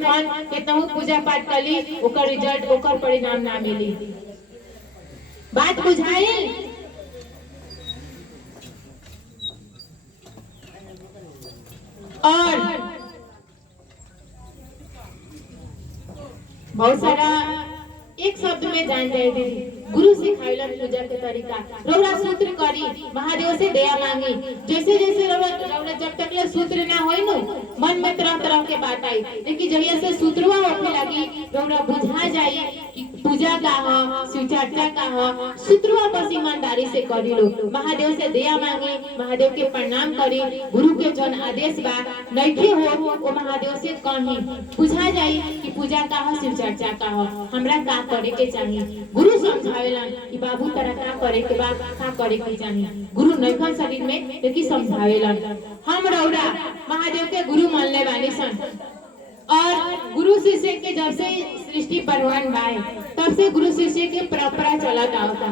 कितना पूजा पाठ कली ओकर रिजल्ट ओकर परिणाम ना मिली। बात बुझाई। और बहुत सारा एक शब्द में जान जाए दीदी, गुरु सिखाइलन पूजा के तरीका। रौरा सूत्र करी, महादेव से दया मांगी। जैसे जैसे रौरा जब तक ले सूत्र ना होई नु मन में तरह तरह के बात आई, लेकिन जहिया से सूत्रवा होने लगी रौरा बुझा जाई कि पूजा का ह, शिव चर्चा का ह। सूत्रवा बस ईमानदारी से करी लो, महादेव से दया मांगी, महादेव के प्रणाम करी। गुरु के जन आदेश बा नइखे हो वो महादेव से कही, बुझा जाई कि पूजा का ह, शिव चर्चा का ह, हमरा का करे के चाहिए। गुरु समझावेलन कि बाबू तरह का करे के बा, का करे के चाहिए। गुरु नइखन शरीर में लेकिन समझावेलन। हम रौरा महादेव के गुरु मानले बानी सन, और गुरु शिष्य के जब से सृष्टि परवान बाए तब से गुरु शिष्य के परंपरा चलत आवता।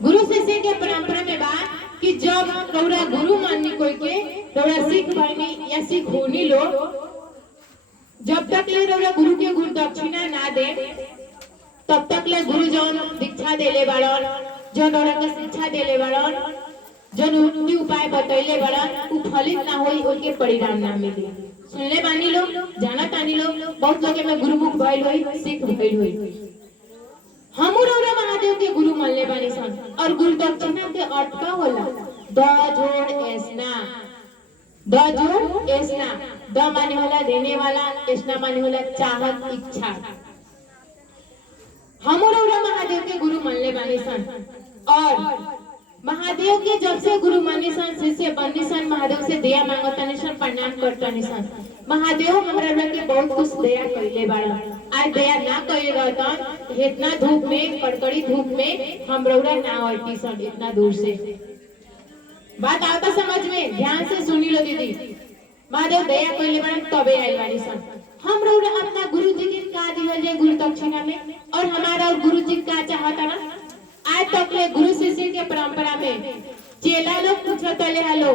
गुरु शिष्य के परंपरा में बा कि जब रौरा गुरु माननी कोई के, रौरा सिख बनी या सिख होनी लो, जब तक ले रौरा गुरु के गुरु दक्षिणा ना दे तब तक ले गुरु जौन दीक्षा देले बाड़न, जौन रौरा के शिक्षा देले बाड़न, जौन उनकी उपाय बतैले बाड़न, उ फलित ना होई, उनके परिणाम ना मिले। सुनले बानी लोग, जाना तानी लोग, बहुत लोग में गुरुमुख भइल होई, सिख भइल होई। हमू रौरा महादेव के गुरु मानले बानी सन। और गुरु दक्षिणा के अर्थ का होला? द जोड़ एसना, द जोड़ एसना। द माने होला देने वाला, एसना माने होला चाहत, इच्छा। हमू रौरा महादेव के गुरु मानले बानी सन। और महादेव के जब से गुरु मानी सन, शिष्य बनी सन, महादेव से दया मांगतानी सन, प्रणाम करतानी सन। महादेव हमरा के बहुत कुछ दया कइले बाड़ा। आज दया ना कइले रहतन इतना धूप में, कड़कड़ी धूप में हम रौरा ना आती सन इतना दूर से। बात आता समझ में? ध्यान से सुनी लो दीदी। महादेव दया कइले बाड़ा तबे आइल बानी सन। हम रौरा अपना गुरु जी के का दिहल जाए गुरु दक्षिणा में, और हमारा और गुरु जी का चाहता ना। आज तक ले गुरु शिष्य के परंपरा में चेला लोग पूछतले हलो,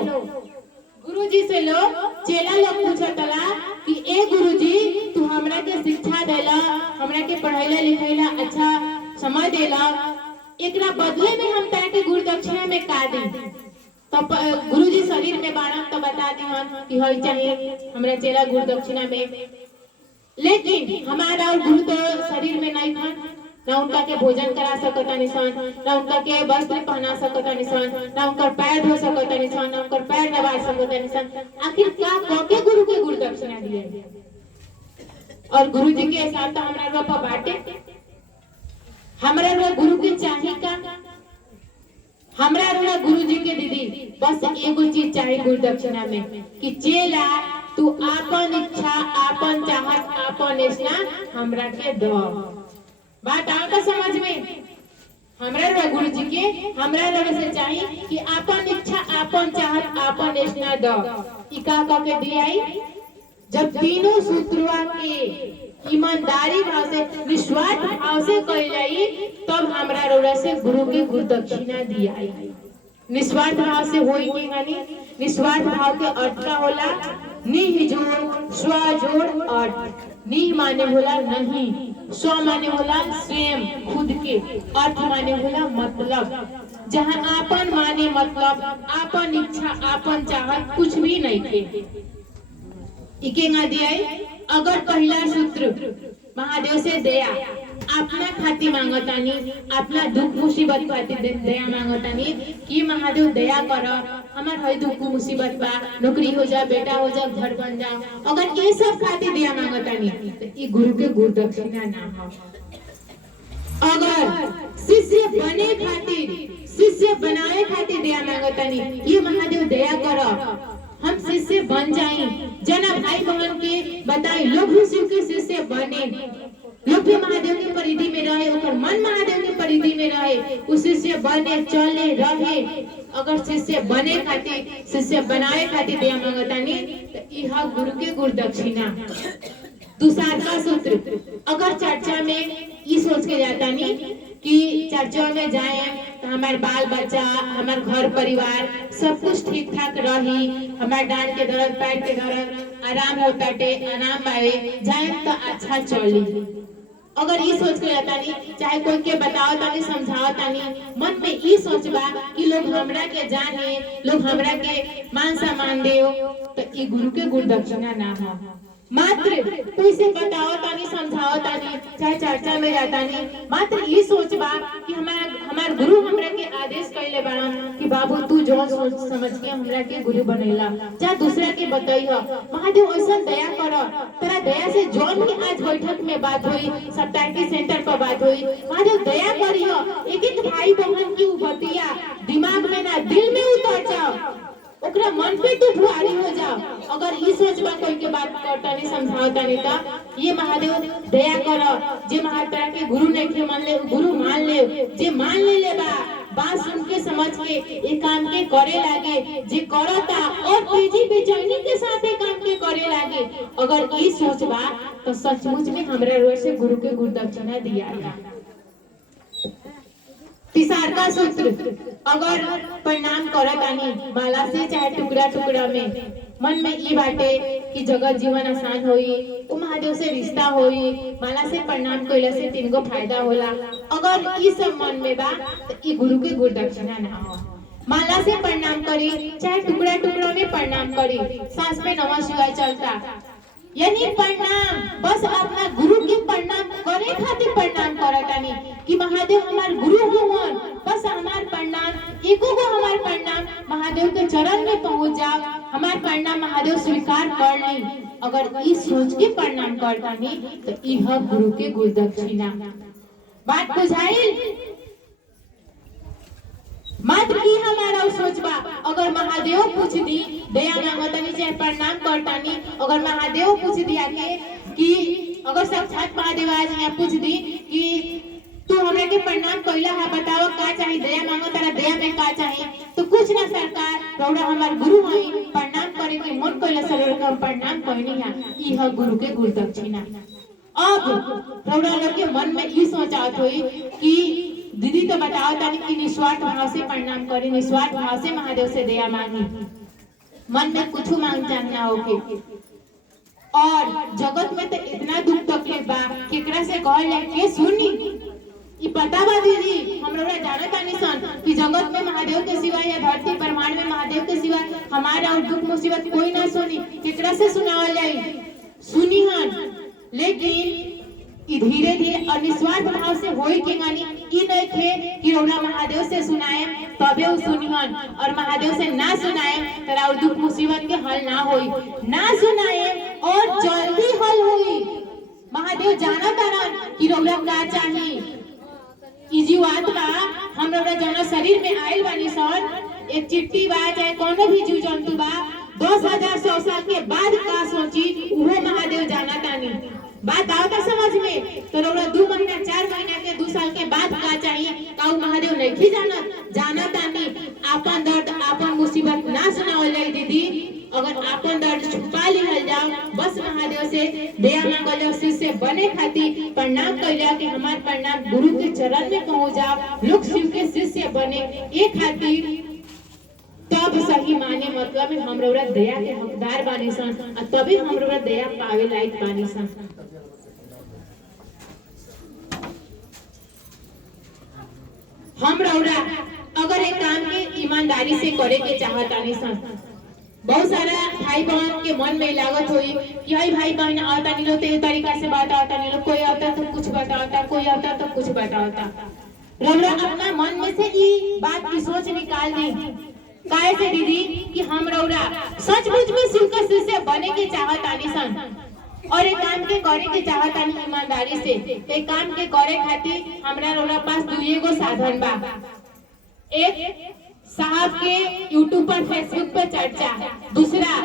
गुरुजी से लोग चेला लोग पूछतला कि ए गुरुजी तू हमरा के शिक्षा देला, हमरा के पढ़ाइला लिखाइला अच्छा समय देला, एकरा बदले में हम ताके के गुरु दक्षिणा में का दी? तब गुरुजी शरीर में बाणा तो बता दिहन कि हई चाहिए हमरा चेला गुरु दक्षिणा में। लेकिन हमारा और गुरु तो शरीर में नहीं था, ना उनका के भोजन करा सकता निशान, ना उनका के वस्त्र पहना सकता निशान, ना उनका पैर धो सकता निशान, ना उनका पैर दबा सकता निशान। आखिर का के गुरु के गुरु दक्षिणा दिए? और गुरु जी के साथ तो हमारा रूपा बाटे, हमारा गुरु के चाहिए का? हमारा गुरु जी के दीदी बस एगो चीज चाहिए गुरु दक्षिणा में कि चेला तू आपन इच्छा, आपन चाहत, आपन इच्छा हमरा के दो। बात आता समझ में? हमरा गुरु जी के हमरा से चाहिए कि आपन इच्छा, आपन चाहत, आपन इच्छा दो। इका के दियाई जब तीनों सूत्रवा के ईमानदारी भाव से, निस्वार्थ भाव से कइल जाई तब हमरा रौरा से गुरु के गुरु दक्षिणा दियाई। निस्वार्थ भाव से होई की हानि? निस्वार्थ भाव के अर्थ का होला निह जोड़, स्व जोड़ अर्थ। निह माने होला नहीं, स्व माने होला स्वयं खुद के, अर्थ माने होला मतलब। जहाँ आपन माने मतलब, आपन इच्छा, आपन चाहत कुछ भी नहीं थे। इके ना दियाई। अगर पहला सूत्र महादेव से दया अपना खातिर मांगतानी, अपना दुख मुसीबत खातिर दया मांगतानी कि महादेव दया कर, हमार हई दुख मुसीबत बा, नौकरी हो जा, बेटा हो जा, घर बन जा, अगर ये सब खातिर दया मांगतानी तो ये गुरु के गुरु दक्षिणा ना हो। अगर शिष्य बने खातिर, शिष्य बनाए खातिर दया मांगतानी, ये महादेव दया कर, हम शिष्य बन जाएं, जना भाई बहन के बताई लोग भी शिव के शिष्य बने, लोग भी महादेव के परिधि में रहे, ओकर मन महादेव के परिधि में रहे, उस शिष्य बने चले रहे। अगर शिष्य बने खातिर, शिष्य बनाए खातिर दया मांगतानी तो यह गुरु के गुरु दक्षिणा। दूसरा सूत्र अगर चर्चा में ये सोच के जाता नहीं कि चर्चा में जाए तो हमारे बाल बच्चा, हमारे घर परिवार सब कुछ ठीक ठाक रही, हमारे डांड के दर्द, पैर के दर्द आराम होता टे आराम बावे जाए तो अच्छा चली। अगर ये सोच के रहता नहीं चाहे कोई के बताओ तानी समझाओ तानी मन में ये सोचबा कि लोग हमरा के जाने लोग हमरा के मान सम्मान दे तो ये गुरु के गुरु दक्षिणा ना हो। मात्र कोई से बताओ तानी समझाओ तानी चाहे चर्चा में जाता नहीं मात्र ये सोचबा कि हमार गुरु हमरा के आदेश कइले बाड़ा कि बाबू तू जो सोच समझ के हमरा के गुरु बनेला चाहे दूसरा के बताइयो। महादेव ऐसा दया करो तेरा दया से जो भी आज बैठक में बात हुई सप्ताह के सेंटर पर बात हुई महादेव दया करियो एक एक भाई बहन की बतिया दिमाग में ना दिल में उतर जाओ ओकरा मन पे तू भारी हो जाओ। अगर ये सोचबा कोई के बात करता नहीं समझाता नहीं तो ये महादेव दया करो जे महात्मा के गुरु नहीं के मान ले गुरु मान ले जे मान ले बा बात सुन के समझ के ये काम के करे लागे जे करता और तेजी बेचैनी के साथ ये काम के करे लागे। अगर ये सोचबा तो सचमुच में हमरा रोज से गुरु के गुरु दक्षिणा दिया था। तिसार का सूत्र अगर प्रणाम करत आनी माला से चाहे टुकड़ा टुकड़ा में मन में ये बाटे कि जगत जीवन आसान होई तो महादेव से रिश्ता होई माला से प्रणाम कइला से तीन गो फायदा होला। अगर ये सब मन में बा तो ये गुरु के गुरु दक्षिणा ना हो। माला से प्रणाम करी चाहे टुकड़ा टुकड़ा में प्रणाम करी सांस में नमः शिवाय चलता यानी प्रणाम बस अपना गुरु के प्रणाम करे खातिर प्रणाम करतानी कि महादेव हमार गुरु होवन बस हमार प्रणाम एको गो हमार प्रणाम महादेव के चरण में पहुंच जाओ हमार प्रणाम महादेव स्वीकार कर ली। अगर इस सोच के प्रणाम करतानी तो यह गुरु के गुरु दक्षिणा बात बुझाइल। मात्र की हमारा सोचबा अगर महादेव पूछ दी दया मांगतानी चाहे प्रणाम करतानी अगर महादेव पूछ दिया के कि अगर साक्षात महादेव आज यहाँ पूछ दी कि तू हमरा के प्रणाम कइला है बताओ का चाहिए दया मांगो तारा दया में का चाहिए तो कुछ ना सरकार रौड़ा हमार गुरु हई प्रणाम करे के मन कइला सरकार का प्रणाम कइनी है यह गुरु के गुरु दक्षिणा। अब रौड़ा लोग के मन में ये सोचात होई कि दीदी तो बताओ तानी कि निस्वार्थ भाव से प्रणाम करें निस्वार्थ भाव से महादेव से दया मांगी मन में कुछ मांग जानना होके। और जगत में तो इतना दुख तकलीफ बा केकरा से कहल जाए के सुनी ई पता बा दीदी हम लोग जानत तानी सन कि जगत में महादेव के सिवाय या धरती ब्रह्मांड में महादेव के सिवाय हमारा और दुख मुसीबत कोई ना सुनी केकरा से सुनावल जाई सुनी हन लेकिन धीरे धीरे अनिस्वार्थ भाव से होई के गानी ई नहीं थे कि रौना महादेव से सुनाए तबे उ सुनिहन और महादेव से ना सुनाए तरा और दुख मुसीबत के हल ना होई ना सुनाए और जल्दी हल होई। महादेव जाना तारन कि रौना का चाहिए ई जीवात बा हम रौना जौना शरीर में आइल बानी सन एक चिट्टी बा चाहे कोनो भी जीव जंतु बा 10,100 साल के बाद का सोची वो महादेव जाना तानी बात आवता समझ में तो रौरा 2 महीना 4 महीना के 2 साल के बाद का चाहिए का महादेव नहीं जाना तानी आपन दर्द आपन मुसीबत ना सुनावल जाए दीदी। अगर आपन दर्द छुपा लिहल जाओ बस महादेव से दया मांगल जाओ शिष्य बने खातिर प्रणाम कर जाओ कि हमार प्रणाम गुरु के चरण में पहुंच जाओ लोग शिव के शिष्य बने एक खातिर तब सही माने मतलब में हम रौरा दया के हकदार बानी सन तभी हम रौरा दया पावे लायक बानी सन। हम रौरा अगर एक काम के ईमानदारी से करे के चाहतानी सन बहुत सारा भाई बहन के मन में लागत हुई यही भाई बहन आता नहीं लोग तेरे तरीका से बात आता नहीं लोग कोई आता तो कुछ बताता कोई आता तो कुछ बताता रौरा अपना मन में से ये बात की सोच निकाल दी काहे से दीदी कि हम रौरा सचमुच में शिव का शिष्य बने के चाहतानी सन और एक काम के करे के चाहतानी ईमानदारी से एक काम के करे खातिर हमरा रौरा पास दुइये गो साधन बा। एक साहब के यूट्यूब पर फेसबुक पर चर्चा दूसरा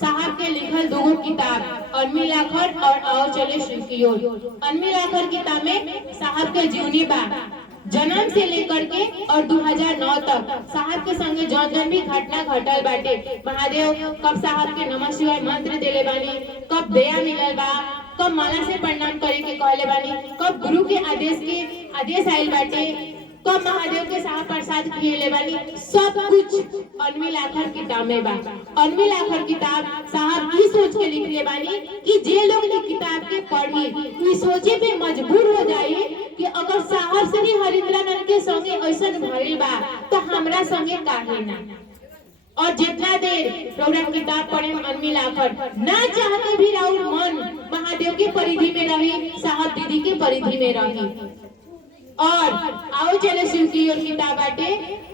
साहब के लिखल 2 किताब अनमिलाखर और आओ चले शिव की ओर। अनमिलाखर किताब में साहब के जीवनी बा जन्म से लेकर के और 2009 तक साहब के संगे जौन जौन भी घटना घटल बाटे महादेव कब साहब के नमः शिवाय मंत्र देले बानी कब दया मिलल बा कब माला से प्रणाम करे के कहले बानी कब गुरु के आदेश आइल बाटे कब महादेव के साहब प्रसाद खिएले बानी, सब कुछ अनमिल आखर किताब में बा। अनमिल आखर किताब साहब ई सोच के लिख ले बानी कि जे लोग ई किताब के पढ़ी ई सोचे पे मजबूर हो जाई कि अगर साहब श्री हरिंद्रानंद के संगे ऐसन भइल बा तो हमरा संगे काहे ना। और जितना देर प्रोग्राम किताब पढ़े अनमिल आखर ना चाहते भी राउर मन महादेव के परिधि में रही, साहब दीदी के परिधि में रही। और आओ चले शिव की ओर किताब बाटे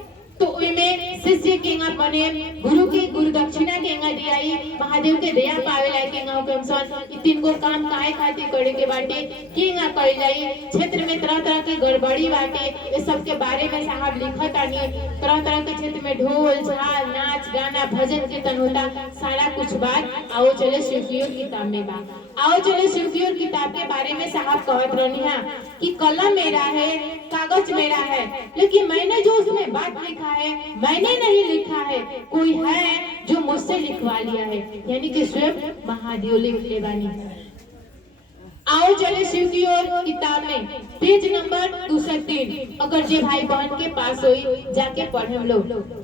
तो में शिष्य केंगा बने, गुरु के गुरु दक्षिणा केंगा दियाई, महादेव के दया पावे लायक केंगा हुकम सन तीन को काम काहे खातिर करे के बाटे केंगा कइल जाई। क्षेत्र में तरह तरह के गड़बड़ी बाटे, ये सब के बारे में साहब लिखत आनी। तरह तरह के क्षेत्र में ढोल झाल नाच गाना भजन कीर्तन होता, सारा कुछ बात आओ चले शिव की ओर किताब में बा। आओ चले शिव की ओर किताब के बारे में साहब कहत रहनी है कि कलम मेरा है, कागज मेरा है, लेकिन मैंने जो उसमें बात लिखा है मैंने नहीं लिखा है, कोई है जो मुझसे लिखवा लिया है, यानी कि स्वयं महादेव लिख ले बानी। आओ चले शिव की ओर किताब में पेज नंबर 203 अगर जे भाई बहन के पास होई जाके पढ़े हम लोग।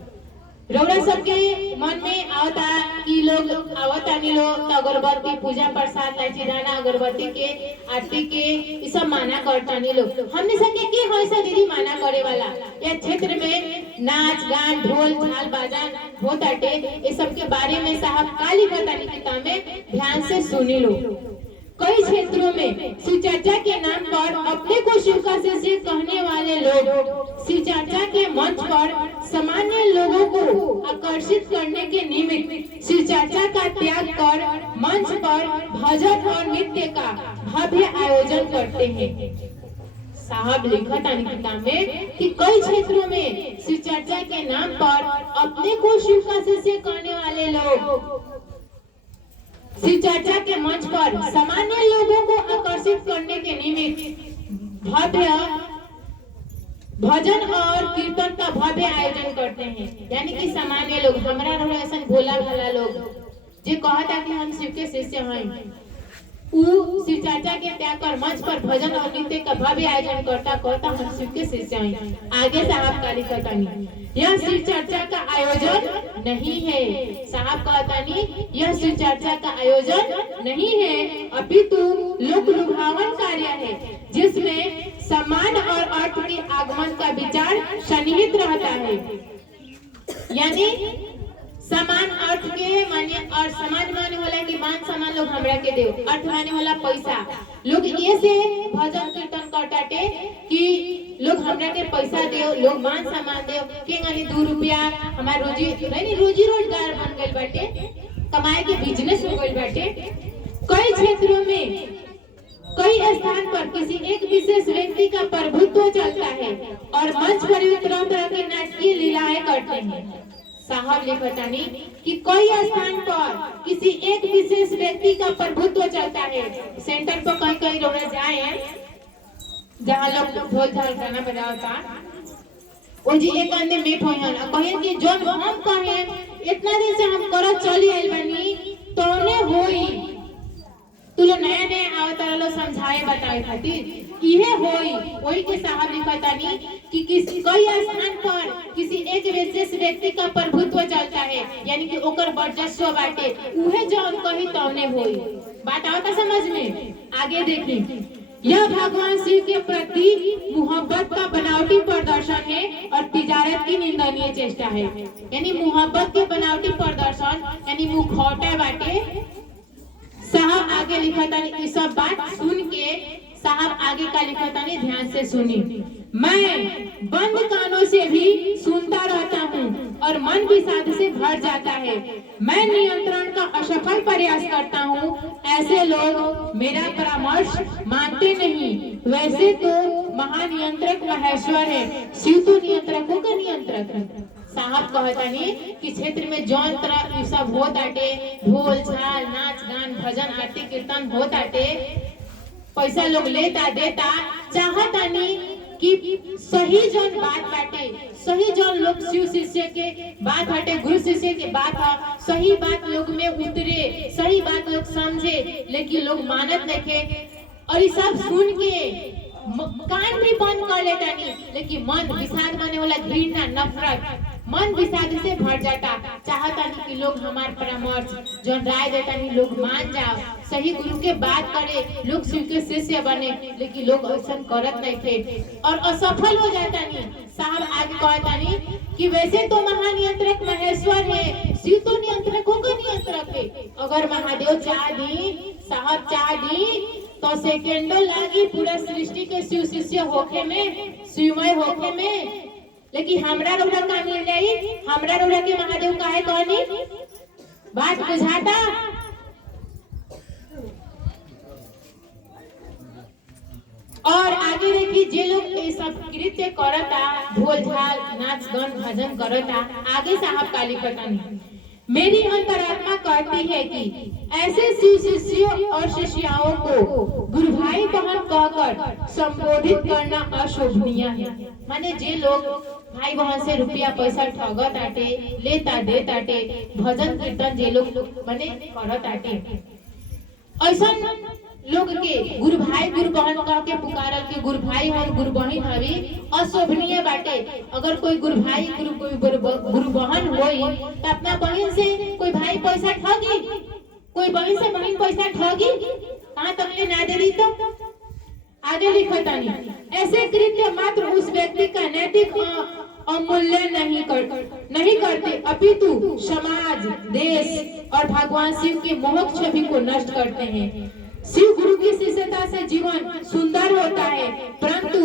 रौरा सबके मन में आवता कि लोग आवतानी लोग तो अगरबत्ती पूजा प्रसाद लाची दाना अगरबत्ती के आरती के ये सब माना करतानी लोग। हमने संगे की हमेशा दीदी माना करे वाला या क्षेत्र में नाच गान ढोल झाल बाजा होताटे, ये सब के बारे में साहब काली बतानी किताब में ध्यान से सुनी लो। कई क्षेत्रों में शिव चर्चा के नाम पर अपने को शिव का शिष्य कहने वाले लोग शिव चर्चा के मंच पर सामान्य लोगों को आकर्षित करने के निमित्त शिव चर्चा का त्याग कर मंच पर भजन और नृत्य का भव्य आयोजन करते हैं। साहब लिखत आनी किताब में कि कई क्षेत्रों में शिव चर्चा के नाम पर अपने को शिव का शिष्य कहने वाले लोग शिव चर्चा के मंच पर सामान्य लोगों को आकर्षित करने के निमित्त भव्य भजन और कीर्तन का भव्य आयोजन करते हैं। यानी कि सामान्य लोग हमरा ऐसा भोला भाला लोग जो कहता कि हम शिव के शिष्य हैं, उ शिव चर्चा के त्याग कर मंच पर भजन और नृत्य का भव्य आयोजन करता कहता हम शिव के शिष्य हैं। आगे साहब काली कहतानी यह शिव चर्चा का आयोजन नहीं है। साहब कहतानी यह शिव चर्चा का आयोजन नहीं है, अपितु लोक लुभावन कार्य है जिसमें सम्मान और अर्थ के आगमन का विचार सन्निहित रहता है। यानी समान अर्थ के माने और समान माने होला कि मान सम्मान लोग हमरा के देव, अर्थ माने होला पैसा। लोग ये से भजन कीर्तन करताटे कि लोग हमरा के पैसा देव, लोग मान सम्मान देव के गानी 2 रुपया हमार रोजी नहीं रोजी रोजगार बन गइल बाटे, कमाई के बिजनेस हो गइल बाटे। कई क्षेत्रों में कई स्थान पर किसी एक विशेष व्यक्ति का प्रभुत्व चलता है और मंच पर तरह तरह के नाटकीय लीलाएं करते हैं। साहब लिखतानी कि कई स्थान पर किसी एक विशेष व्यक्ति का प्रभुत्व चलता है। सेंटर पर कहीं कहीं लोग जाए जहाँ लोग ढोल झाल गाना बजाता वो जी एक अंदे मीट होई हन कहिन कि जो हम कहे इतना दिन से हम करत चली आइल बानी तोने होई तू लो नया नया आवता लो समझाए बताए खातिर इहे होई। वही के साहब लिखतानी कि किसी कई स्थान पर किसी एक विशेष व्यक्ति का प्रभुत्व चलता है, यानी कि ओकर वर्चस्व बाटे उहे जौन कही तौने होई। बात आवता समझ में? आगे देखी यह भगवान शिव के प्रति मोहब्बत का बनावटी प्रदर्शन है और तिजारत की निंदनीय चेष्टा है। यानी मोहब्बत के बनावटी प्रदर्शन यानी मुखौटा बाटे। साहब आगे लिखतानी ये सब बात सुन के साहब आगे का लिखतानी ध्यान से सुनी। मैं बंद कानों से भी सुनता रहता हूँ और मन विषाद से भर जाता है। मैं नियंत्रण का असफल प्रयास करता हूँ, ऐसे लोग मेरा परामर्श मानते नहीं। वैसे तो महानियंत्रक महेश्वर है, शिव तो नियंत्रकों का नियंत्रक है। साहब कहतानी कि क्षेत्र में जौन तरह सब हो ताटे ढोल झाल नाच गान भजन आरती कीर्तन हो ताटे, पैसा लोग लेता देता चाहतानी कि सही जौन बात बाटे सही जौन लोग शिव शिष्य के बात हटे गुरु शिष्य के बात है सही बात लोग में उतरे, सही बात लोग समझे, लेकिन लोग मानत नहीं। और ये सब सुन के कान भी बंद कर लेता नहीं, लेकिन मन विषाद माने वाला घृणा नफरत मन विषाद से भर जाता। चाहता नहीं कि लोग हमारे परामर्श जो राय देता नहीं लोग मान जाओ, सही गुरु के बात करे, लोग शिव के शिष्य बने, लेकिन लोग ऐसा करत नहीं थे और असफल हो जाता नहीं। साहब आज कहता नहीं कि वैसे तो महानियंत्रक महेश्वर है, शिव तो नियंत्रकों का नियंत्रक है। अगर महादेव चाह दी, साहब चाह दी तो सेकेंडो लागी पूरा सृष्टि के शिव शिष्य होके में, शिवमय होके में। लेकिन हमरा रौरा का मिल जाई, हमरा रौरा के महादेव काहे कहनी, बात बुझाता। और आगे देखिए जे लोग ये सब कृत्य करता, ढोल झाल नाच गान भजन करता, आगे साहब काली पतानी मेरी अंतरात्मा कहती है कि ऐसे शिव शिष्यों और शिष्याओं को गुरु भाई बहन कहकर संबोधित करना अशोभनीय है। माने जे लोग भाई बहन से रुपया पैसा ठगत आटे, लेता देता आटे, भजन कीर्तन जे लोग माने करत आटे, ऐसा लोग के गुरु भाई गुरु बहन कह के पुकारल के गुरु भाई और गुरु बहन हवी अशोभनीय बाटे। अगर कोई गुरु भाई गुरु बहन होई तो अपना बहन से कोई भाई पैसा ठगी, कोई बहन से बहन पैसा ठगी, कहां तक ले ना दे दी तो आगे लिखता नहीं। ऐसे कृत्य मात्र उस व्यक्ति का नैतिक अमूल्य नहीं करते, अपितु समाज, देश और भगवान शिव के मोहक छवि को नष्ट करते हैं। शिव गुरु की शिष्यता से जीवन सुंदर होता है, परंतु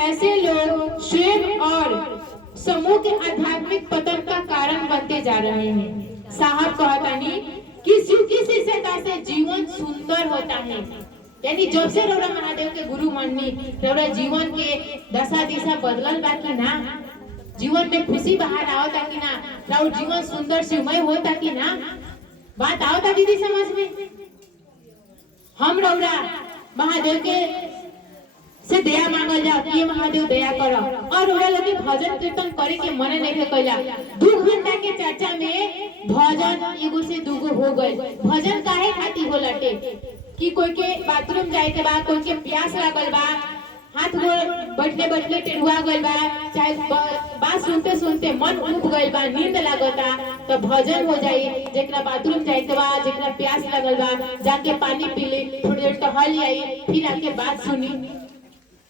ऐसे लोग स्वयं और समूह के आध्यात्मिक पतन का कारण बनते जा रहे हैं। साहब कहता नहीं कि शिव की शिष्यता से जीवन सुंदर होता है, यानी जब से रौरा महादेव के गुरु मननी रौरा जीवन के दशा दिशा बदलल बा कि ना, जीवन में खुशी बाहर आवता कि ना, रौर जीवन सुंदर शिवमय होता कि ना, बात आवता दीदी समझ में। हम रौरा महादेव के से दया मांगल जाओ कि महादेव दया करो, और रौरा लोग के भजन कीर्तन करे के मन नहीं कैला। 2 घंटा के चर्चा में भजन एगो से दूगो हो गए। भजन काहे खाती हो लटे कि कोई के बाथरूम जाए के बाद, कोई के प्यास लागल बा, हाथ गोड़ बैठले टेढ़ुआ गइल बा, चाहे बात सुनते सुनते मन उब गइल बा, नींद लागता, तो भजन हो जाई। जेकरा बाथरूम जाए के बाद, जेकरा प्यास लागल बा, जाके पानी पी ले, थोड़ी देर टहल आई, फिर आके बात सुनी।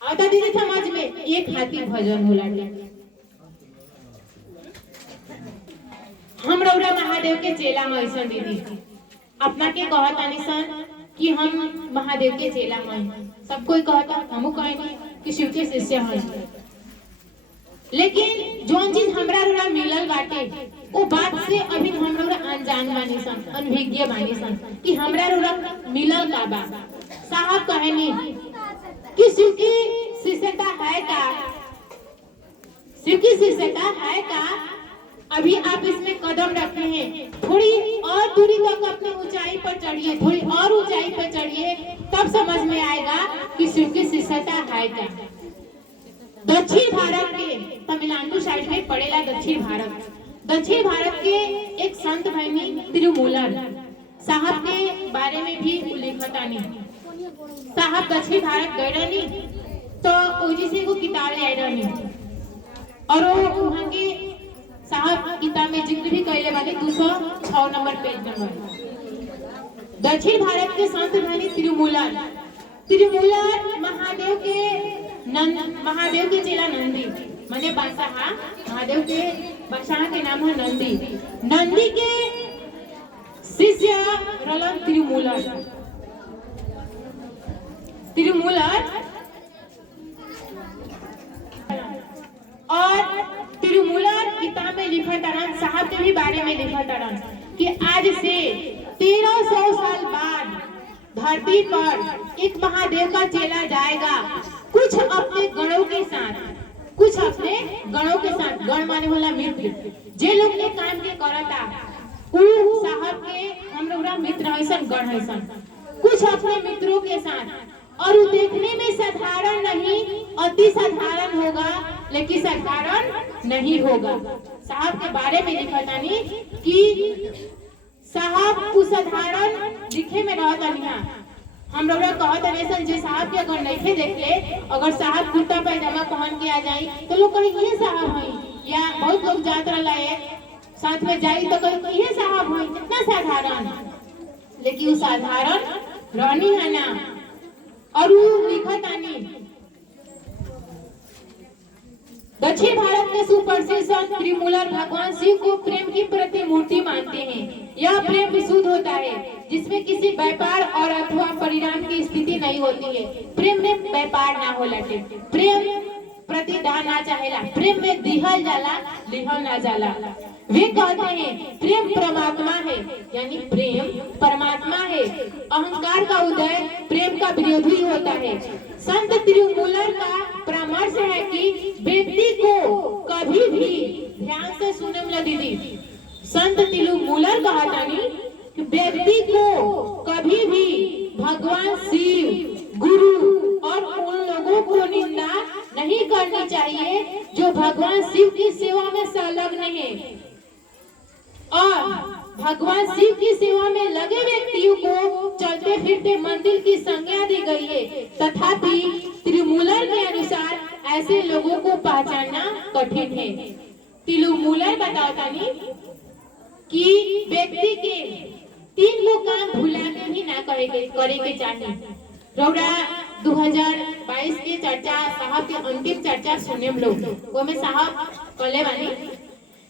आवता दीदी समझ में, एक हाथी भजन होला। हम रौरा महादेव के चेला में ऐसा दीदी अपना के कहतानी सन कि हम महादेव के चेला में, सब कोई कहता, हमू कहेंगे कि शिव के शिष्य हैं, लेकिन जोन चीज हमरा रौरा मिलल बाटे वो बात से अभी हम रौरा अनजान बानी सन, अनभिज्ञ बानी सन कि हमरा रौरा मिलल का बा। साहब कहेनी कि शिव की शिष्यता है का, शिव की शिष्यता है का, अभी आप इसमें कदम रखे हैं, थोड़ी और दूरी तक अपनी ऊंचाई पर चढ़िए, थोड़ी और ऊंचाई पर चढ़िए, तब समझ में आएगा कि शिव की शिष्यता है क्या। दक्षिण भारत के तमिलनाडु साइड में पड़ेला दक्षिण भारत। दक्षिण भारत के एक संत भैनी तिरुमूलर साहब के बारे में भी उल्लेखतानी। साहब दक्षिण भारत गए रहनी तो ओजी से वो किताब ले आए रहनी, और वो वहां के साहब किताब में जिक्र भी कैले वाले 206 नंबर पेज नंबर। दक्षिण भारत के संत भैनी तिरुमूलर महादेव के चेला नंदी माने बादशाह, महादेव के बादशाह के नाम है नंदी। नंदी के शिष्य रलन तिरुमूलर और तिरुमूलर किताब में लिखा तारन, साहब के भी बारे में लिखा तारन कि आज से 1300 साल बाद धरती पर एक महादेव का चेला जाएगा, कुछ अपने गणों के साथ, गण माने वाला मित्र, जे लोग ने काम के करता उ साहब के हम लोग मित्र ऐसन गण ऐसन, कुछ अपने मित्रों के साथ, और वो देखने में साधारण नहीं अति साधारण होगा, लेकिन साधारण नहीं होगा। साहब के बारे में लिखा था कि साहब साधारण दिखे में रहता नहीं, हम लोग कहत हमें जे साहब के अगर नहीं देखे, अगर साहब कुर्ता पैजामा पहन के आ जाए तो लोग कहीं ये साहब है, या बहुत लोग जात रहा है साथ में जाई तो कहीं ये साहब है, इतना साधारण, लेकिन वो साधारण रहनी है ना। और वो लिखत आनी दक्षिण भारत के सुप्रसिद्ध संत त्रिमूलर भगवान शिव को प्रेम की प्रतिमूर्ति मानते हैं। यह प्रेम विशुद्ध होता है जिसमें किसी व्यापार और अथवा परिणाम की स्थिति नहीं होती है। प्रेम में व्यापार ना हो लटे, प्रेम प्रतिदान ना चाहेला, प्रेम में दिहल जाला लिहल ना जाला। वे कहते हैं प्रेम परमात्मा है, यानी प्रेम परमात्मा है। अहंकार का उदय प्रेम का विरोधी होता है। संत त्रिमूलर का परामर्श है कि व्यक्ति को कभी भी, ध्यान से सुने मला दीदी, संत त्रिमूलर कहा जानी कि व्यक्ति को कभी भी भगवान शिव, गुरु और उन लोगों को निंदा नहीं करनी चाहिए जो भगवान शिव की सेवा में संलग्न है। और भगवान शिव की सेवा में लगे व्यक्तियों को चलते फिरते मंदिर की संज्ञा दी गई है। तथापि त्रिमूलर के अनुसार ऐसे लोगों को पहचानना कठिन है। त्रिमूलर बताता नहीं कि व्यक्ति के 3 गो काम भुला के भी ना करे के चाहिए। रौरा 2022 के चर्चा साहब के अंतिम चर्चा सुने हम लोग, वो में साहब कले वाली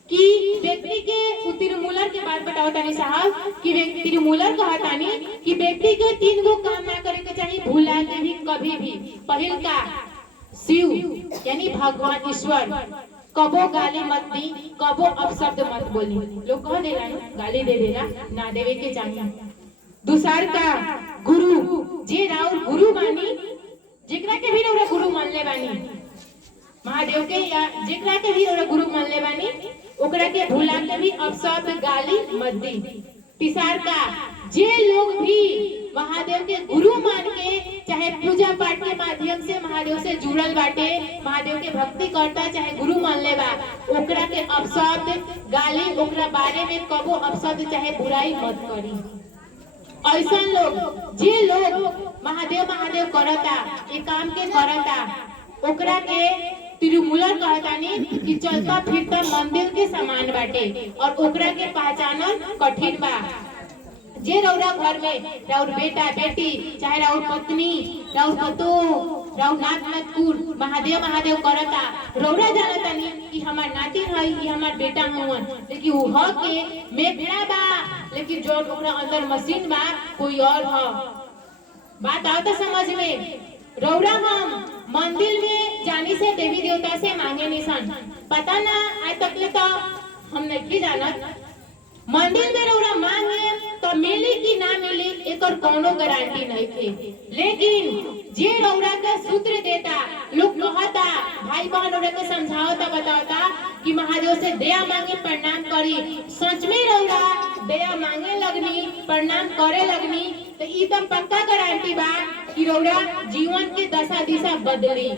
कि व्यक्ति के त्रिमूलर के बाद बताओ तानी साहब कि त्रिमूलर कहतानी कि व्यक्ति के 3 गो काम ना करे के चाहिए भूला के भी कभी भी। पहिल का शिव यानी भगवान ईश्वर, कबो गाली मत दी, कबो अपशब्द मत बोली। लोग कह देला गाली दे देला, ना देवे के चाहिए। दूसर का गुरु, जे राउर गुरु मानी, जेकरा के भी रौरा गुरु मान ले बानी, महादेव के या जेकरा के भी रौरा गुरु मान ले बानी, ओकरा के भुला के भी अपशब्द गाली मत दी। तीसर का जे लोग भी महादेव के गुरु मान के चाहे पूजा पाठ के माध्यम से महादेव से जुड़ल बाटे, महादेव के भक्ति करता चाहे गुरु मान ले बा, ओकरा के अपशब्द गाली, ओकरा बारे में कबो अपशब्द चाहे बुराई मत करी। ऐसा लोग जे लोग महादेव महादेव करता, ये काम के करता, ओकरा के त्रिमूलर कहतानी कि चलता फिरता मंदिर के समान बाटे और ओकरा के पहचानल कठिन बा। जे रौरा घर में राउर बेटा बेटी चाहे राउर पत्नी राउर पतो राउर नात नातकुर महादेव महादेव करता, रौरा जानतानी कि हमार नातिन है, ये हमार बेटा हवन, लेकिन वो ह के मेघड़ा बा, लेकिन जो ओकरा अंदर मशीन बा कोई और ह। बात आवता समझ में। रौरा हम मंदिर में जानी से देवी देवता से मांगे निशान, पता ना आज तक ले तो हम नहीं जानत। मंदिर में रौरा मांगे तो मिली कि ना मिली एकर कोनो गारंटी नहीं थी, लेकिन जे रौरा के सूत्र देता, लोग कहता भाई बहन रौरा के समझावता बतावता कि महादेव से दया मांगे प्रणाम करी, सच में रौरा दया मांगे लगनी प्रणाम करे लगनी तो ई तो पक्का गारंटी बा कि रौरा जीवन के दशा दिशा बदली।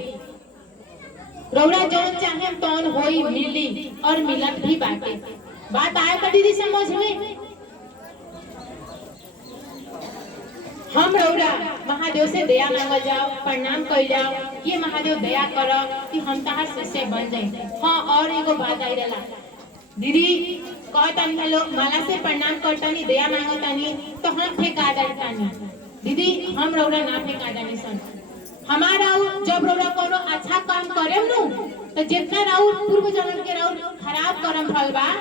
रौरा जौन चाहे तौन होई मिली और मिलत भी बाटे। बात आए का दीदी समझ में। हम रौरा महादेव से दया मांगल जाओ, प्रणाम कर जाओ, ये महादेव दया करो कि हम तहार शिष्य बन जाए। हाँ और एगो बात आई रहा दीदी, कहतानी हेलो माला से प्रणाम करतानी दया मांगतानी तो हम फेंका देतानी। दीदी हम रौरा ना फेंका जानी सन, हमारा जब रौरा कोनो अच्छा काम करेम नु तो जितना राउर पूर्व जन्म के राउर खराब कर्म फल बा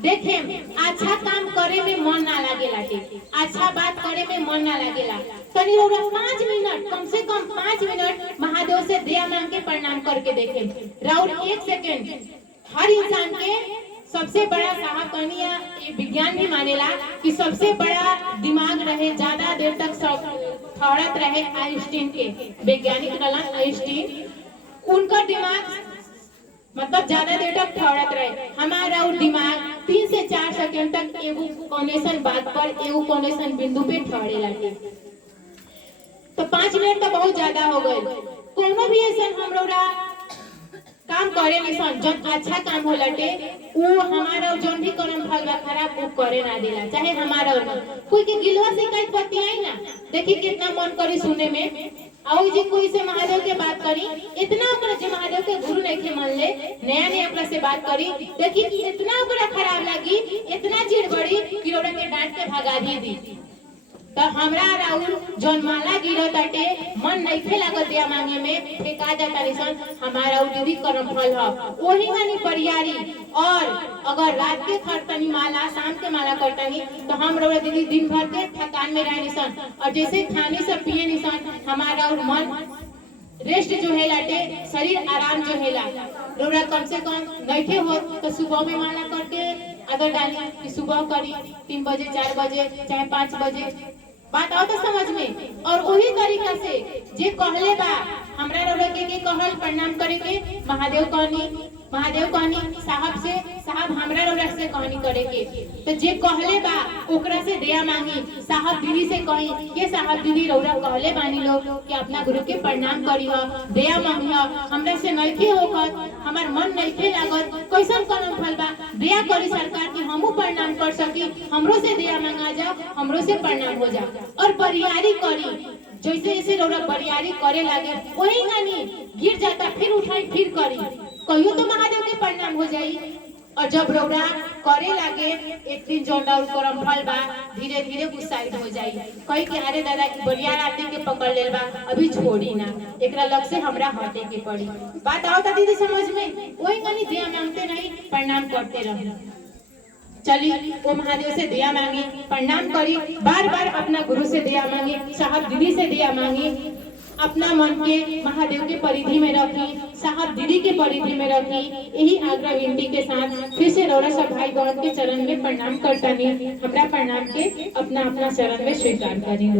देखे, अच्छा काम करे में मन ना लागेला, अच्छा बात करे में मन ना लागेला। तनी रौरा 5 मिनट, कम से कम 5 मिनट महादेव से दया मांग के प्रणाम करके देखे। राउर 1 सेकंड हर इंसान के सबसे बड़ा साहब कहनी है, ये विज्ञान भी मानेला कि सबसे बड़ा दिमाग रहे, ज्यादा देर तक सब ठहरत रहे आइंस्टीन के, वैज्ञानिक रहला आइंस्टीन, उनका दिमाग मतलब ज्यादा देर तक ठहरत रहे। हमारा वो दिमाग 3 से 4 सेकंड तक एगो कोनेशन बात पर, एगो कोनेशन बिंदु पे ठहरे लगे। तो 5 मिनट तो बहुत ज्यादा हो गए। कोनो भी ऐसा हम रौरा काम करे निसन जब अच्छा काम हो लटे वो हमारा जोन भी करम फल बा खराब वो करे ना देला चाहे हमारा कोई के गिलवा शिकायत पति आई ना देखी कितना मन करी सुने में आओ जी कोई से महादेव के बात करी इतना ओकरा जे महादेव के गुरु नहीं थे मान ले नया नया ओकरा से बात करी देखी कि इतना ओकरा खराब लगी इतना चिड़ बड़ी कि ओकरा के डांट के भगा दी तो हमरा राहुल जोन माला गिरो ताटे मन नहीं थे लागत दिया मांगे में फेंका जाता निसन हमारा दीदी करम फल ह वही मानी परियारी और अगर रात के खरतनी माला शाम के माला करतनी तो हम रउरा दीदी दिन भर के थकान में रहे निसन और जैसे खाने से पिए निसन हमारा और मन रेस्ट जो है लाटे शरीर आराम जो है ला रउरा कम से कम नहीं हो तो सुबह में माला करके अगर डाली कि सुबह करी 3 बजे 4 बजे चाहे 5 बजे बात आओ तो समझ में और वही तरीका से जे कहले बा हमरा रउरा के कहल प्रणाम करे के महादेव कहनी साहब से साहब हमरा रउरा से कहनी करे के तो जे कहले बा ओकरा से दया मांगी साहब दीदी से कही के साहब दीदी रउरा कहले बानी लोग कि अपना गुरु के प्रणाम करिह दया मांगिह हमरा से नइखे होखत हमार मन नइखे लागत कैसन करम फल बा दया करी सरकार की हमहू प्रणाम कर सकी हमरो से दया मांगा जा हमरो से प्रणाम हो जा और बरियारी करी जैसे जैसे रउरा बरियारी करे लागे वही गानी गिर जाता फिर उठाई फिर करी कहियो तो महादेव के प्रणाम हो जाई और जब रउरा करे लागे एक दिन जोंडा करम फल बा धीरे धीरे गुस्साइड हो जाई कही के अरे दादा की बरियार आदमी के पकड़ लेल बा अभी छोड़ी ना एकरा लग से हमरा हटे के पड़ी बात आओ ता दीदी समझ में वही गानी दया मांगते नहीं प्रणाम करते रहे चली वो महादेव से दया मांगी प्रणाम करी बार बार अपना गुरु से दया मांगी साहब दीदी से दया मांगी अपना मन के महादेव के परिधि में रखी साहब दीदी के परिधि में रखी यही आग्रह विनती के साथ फिर से रौरा सब भाई बहन के चरण में प्रणाम करता नहीं हमरा प्रणाम के अपना अपना चरण में स्वीकार करी।